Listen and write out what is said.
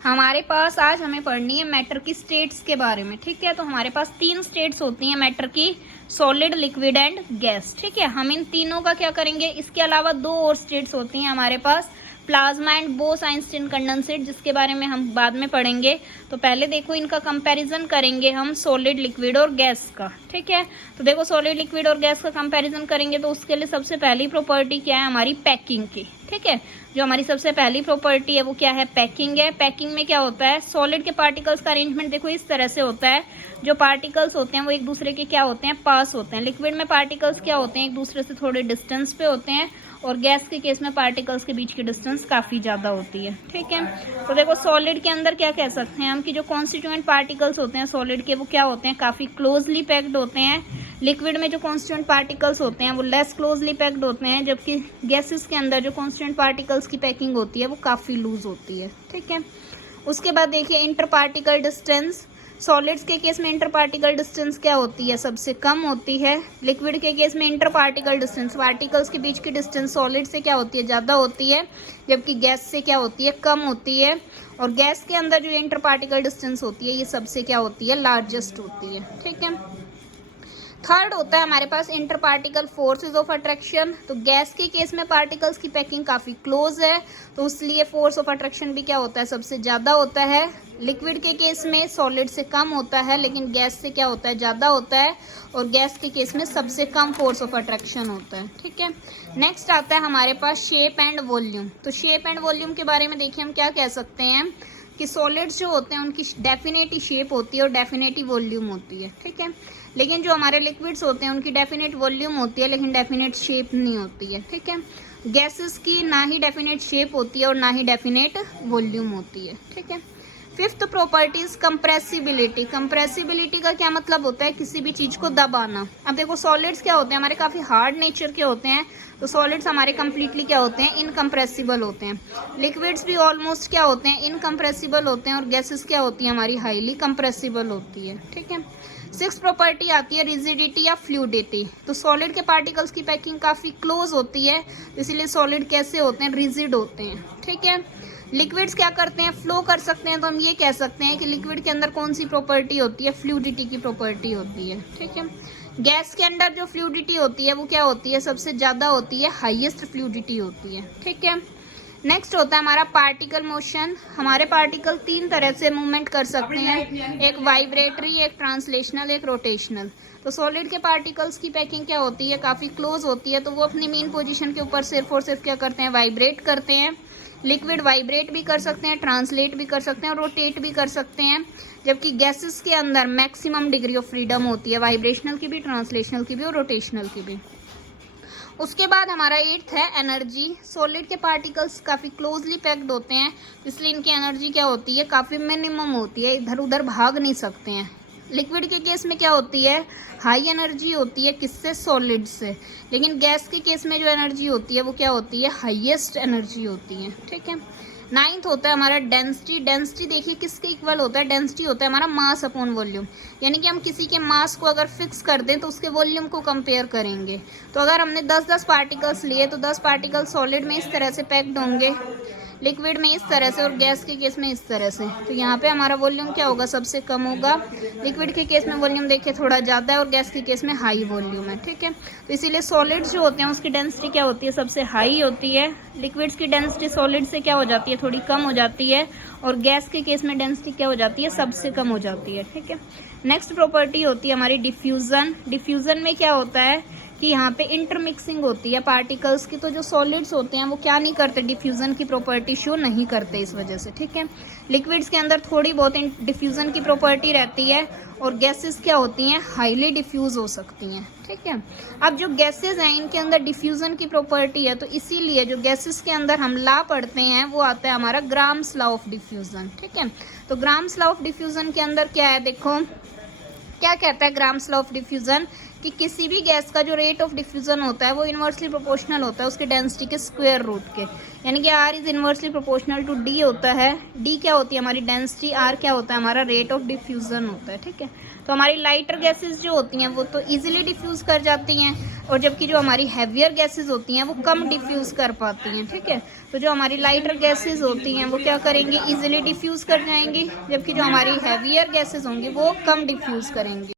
हमारे पास आज हमें पढ़नी है मैटर की स्टेट्स के बारे में। ठीक है, तो हमारे पास 3 स्टेट्स होती हैं मैटर की, सॉलिड, लिक्विड एंड गैस। ठीक है, हम इन तीनों का क्या करेंगे। इसके अलावा 2 और स्टेट्स होती हैं हमारे पास, प्लाज्मा एंड बोस-आइंस्टीन कंडेंसेट, जिसके बारे में हम बाद में पढ़ेंगे। तो पहले देखो इनका कंपैरिजन करेंगे हम सॉलिड, लिक्विड और गैस का। ठीक है, तो देखो सॉलिड, लिक्विड और गैस का कंपैरिजन करेंगे तो उसके लिए सबसे पहली प्रॉपर्टी क्या है हमारी, पैकिंग की। ठीक है, जो हमारी सबसे पहली प्रॉपर्टी है वो क्या है, पैकिंग है। पैकिंग में क्या होता है, सॉलिड के पार्टिकल्स का अरेंजमेंट देखो इस तरह से होता है, जो पार्टिकल्स होते हैं वो एक दूसरे के क्या होते हैं, पास होते हैं। लिक्विड में पार्टिकल्स क्या होते हैं, एक दूसरे से थोड़े डिस्टेंस पे होते हैं, और गैस के केस में पार्टिकल्स के बीच की डिस्टेंस काफी ज्यादा होती है। ठीक है, तो देखो सॉलिड के अंदर क्या कह सकते हैं हम कि जो कॉन्स्टिट्यूएंट पार्टिकल्स होते हैं सॉलिड के वो क्या होते हैं, काफी क्लोजली पैक्ड होते हैं। लिक्विड में जो कॉन्स्टिट्यूएंट पार्टिकल्स होते हैं वो लेस क्लोजली पैक्ड होते हैं, जबकि गैसेस के अंदर जो कॉन्स्टिट्यूएंट पार्टिकल्स की पैकिंग होती है वो काफी लूज होती है। ठीक है, उसके बाद देखिए इंटर पार्टिकल डिस्टेंस। सॉलिड्स के केस में इंटर पार्टिकल डिस्टेंस क्या होती है, सबसे कम होती है। लिक्विड के केस में इंटर पार्टिकल डिस्टेंस, पार्टिकल्स के बीच की डिस्टेंस सॉलिड से क्या होती है, ज्यादा होती है, जबकि गैस से क्या होती है, कम होती है। और गैस के अंदर जो इंटर पार्टिकल डिस्टेंस होती है ये सबसे क्या होती है, लार्जेस्ट होती है। ठीक है, थर्ड होता है हमारे पास inter particle forces of attraction. तो गैस के केस में पार्टिकल्स की पैकिंग काफी क्लोज है, तो इसलिए फोर्स ऑफ अट्रैक्शन भी क्या होता है, सबसे ज्यादा होता है। लिक्विड के केस में सॉलिड से कम होता है, लेकिन गैस से क्या होता है, ज्यादा होता है, और गैस के केस में सबसे कम फोर्स ऑफ अट्रैक्शन होता है। ठीक है, नेक्स्ट आता है हमारे पास शेप एंड वॉल्यूम। तो शेप एंड वॉल्यूम के बारे में देखिए हम क्या कह सकते हैं कि सॉलिड्स जो होते हैं उनकी डेफिनेट शेप होती है और डेफिनेट वॉल्यूम होती है। ठीक है, लेकिन जो हमारे लिक्विड्स होते हैं उनकी डेफिनेट वॉल्यूम होती है लेकिन डेफिनेट शेप नहीं होती है। ठीक है, गैसेस की ना ही डेफिनेट शेप होती है और ना ही डेफिनेट वॉल्यूम होती है। ठीक है, fifth property is compressibility. Compressibility का क्या मतलब होता है, किसी भी चीज को दबाना। अब देखो सॉलिड्स क्या होते हैं, हमारे काफी हार्ड नेचर के होते हैं, तो सॉलिड्स हमारे कंप्लीटली क्या होते हैं, इनकम्प्रेसिबल होते हैं। लिक्विड्स भी ऑलमोस्ट क्या होते हैं, इनकम्प्रेसिबल होते हैं, और गैसेस क्या होती है हमारी, हाईली कंप्रेसिबल होती है। ठीक है, सिक्स प्रॉपर्टी आती है रिजिडिटी या फ्लूइडिटी। तो सॉलिड के पार्टिकल्स की पैकिंग काफी क्लोज होती है, इसीलिए सॉलिड कैसे होते हैं, रिजिड होते हैं। ठीक है, लिक्विड्स क्या करते हैं, फ्लो कर सकते हैं, तो हम ये कह सकते हैं कि लिक्विड के अंदर कौन सी प्रॉपर्टी होती है, फ्लूइडिटी की प्रॉपर्टी होती है। ठीक है, गैस के अंदर जो फ्लूइडिटी होती है वो क्या होती है, सबसे ज्यादा होती है, हाईएस्ट फ्लूइडिटी होती है। ठीक है, नेक्स्ट होता है हमारा पार्टिकल मोशन। हमारे पार्टिकल 3 तरह से मूवमेंट कर सकते हैं, एक वाइब्रेटरी, एक ट्रांसलेशनल, एक रोटेशनल। तो सॉलिड के पार्टिकल्स की पैकिंग क्या होती है, काफी क्लोज होती है, तो वो अपनी मेन पोजीशन के ऊपर सिर्फ और सिर्फ क्या करते हैं, वाइब्रेट करते हैं। लिक्विड वाइब्रेट भी कर सकते हैं, ट्रांसलेट भी कर सकते हैं और रोटेट भी कर सकते हैं, जबकि गैसेस के अंदर मैक्सिमम डिग्री ऑफ फ्रीडम होती है, वाइब्रेशनल की भी, ट्रांसलेशनल की भी और रोटेशनल की भी। उसके बाद हमारा 8th है एनर्जी। सॉलिड के पार्टिकल्स काफी क्लोजली पैक्ड होते हैं, इसलिए इनकी एनर्जी क्या होती है, काफी मिनिमम होती है, इधर उधर भाग नहीं सकते हैं। लिक्विड के केस में क्या होती है, हाई एनर्जी होती है, किससे, सॉलिड से, लेकिन गैस के केस में जो एनर्जी होती है वो क्या होती है, हाईएस्ट एनर्जी होती है। ठीक है, 9th होता है हमारा डेंसिटी। डेंसिटी देखिए किसके इक्वल होता है, डेंसिटी होता है हमारा मास अपॉन वॉल्यूम, यानी कि हम किसी के मास को अगर फिक्स कर दें तो उसके वॉल्यूम को कंपेयर करेंगे। तो अगर हमने 10-10 पार्टिकल्स लिए तो 10 पार्टिकल सॉलिड में इस तरह से पैक्ड होंगे, लिक्विड में इस तरह से, और गैस के केस में इस तरह से। तो यहाँ पे हमारा वॉल्यूम क्या होगा, सबसे कम होगा। लिक्विड के केस में वॉल्यूम देखिए थोड़ा ज़्यादा है, और गैस के केस में हाई वॉल्यूम है। ठीक है, तो इसीलिए सॉलिड्स जो होते हैं उसकी डेंसिटी क्या होती है, सबसे हाई होती है। लिक्विड्स की डेंसिटी सॉलिड से क्या हो जाती है, थोड़ी कम हो जाती है, और गैस के केस में डेंसिटी क्या हो जाती है, सबसे कम हो जाती है। ठीक है, नेक्स्ट प्रॉपर्टी होती है हमारी डिफ्यूजन। डिफ्यूजन में क्या होता है कि यहाँ पे इंटरमिक्सिंग होती है पार्टिकल्स की, तो जो सॉलिड्स होते हैं वो क्या नहीं करते, डिफ्यूजन की प्रॉपर्टी शो नहीं करते इस वजह से। ठीक है, लिक्विड्स के अंदर थोड़ी बहुत डिफ्यूजन की प्रॉपर्टी रहती है, और गैसेस क्या होती हैं, हाईली डिफ्यूज हो सकती हैं। ठीक है, अब जो गैसेस हैं इनके अंदर डिफ्यूजन की प्रॉपर्टी है, तो इसीलिए जो गैसेस के अंदर हम लॉ पढ़ते हैं वो आता है हमारा ग्राम्स लॉ ऑफ डिफ्यूजन। ठीक है, तो ग्राम्स लॉ ऑफ डिफ्यूजन के अंदर क्या है, देखो क्या कहता है ग्राम्स लॉ ऑफ डिफ्यूजन, कि किसी भी गैस का जो रेट ऑफ डिफ्यूजन होता है वो इनवर्सली प्रोपोर्शनल होता है उसके डेंसिटी के स्क्वायर रूट के, यानी कि R is inversely proportional to D होता है। डी क्या होती है हमारी डेंसिटी, आर क्या होता है हमारा रेट ऑफ डिफ्यूजन होता है, ठीक है। तो हमारी लाइटर गैसेस जो होती हैं वो तो इजीली डिफ्यूज कर जाती हैं, और जबकि जो हमारी हैवियर गैसेस होती हैं वो कम डिफ्यूज कर पाती हैं, ठीक है। तो जो हमारी लाइटर गैसेस होती हैं वो क्या करेंगी, इजीली डिफ्यूज कर जाएंगी, जबकि जो हमारी हैवियर गैसेस होंगी वो कम डिफ्यूज करेंगी।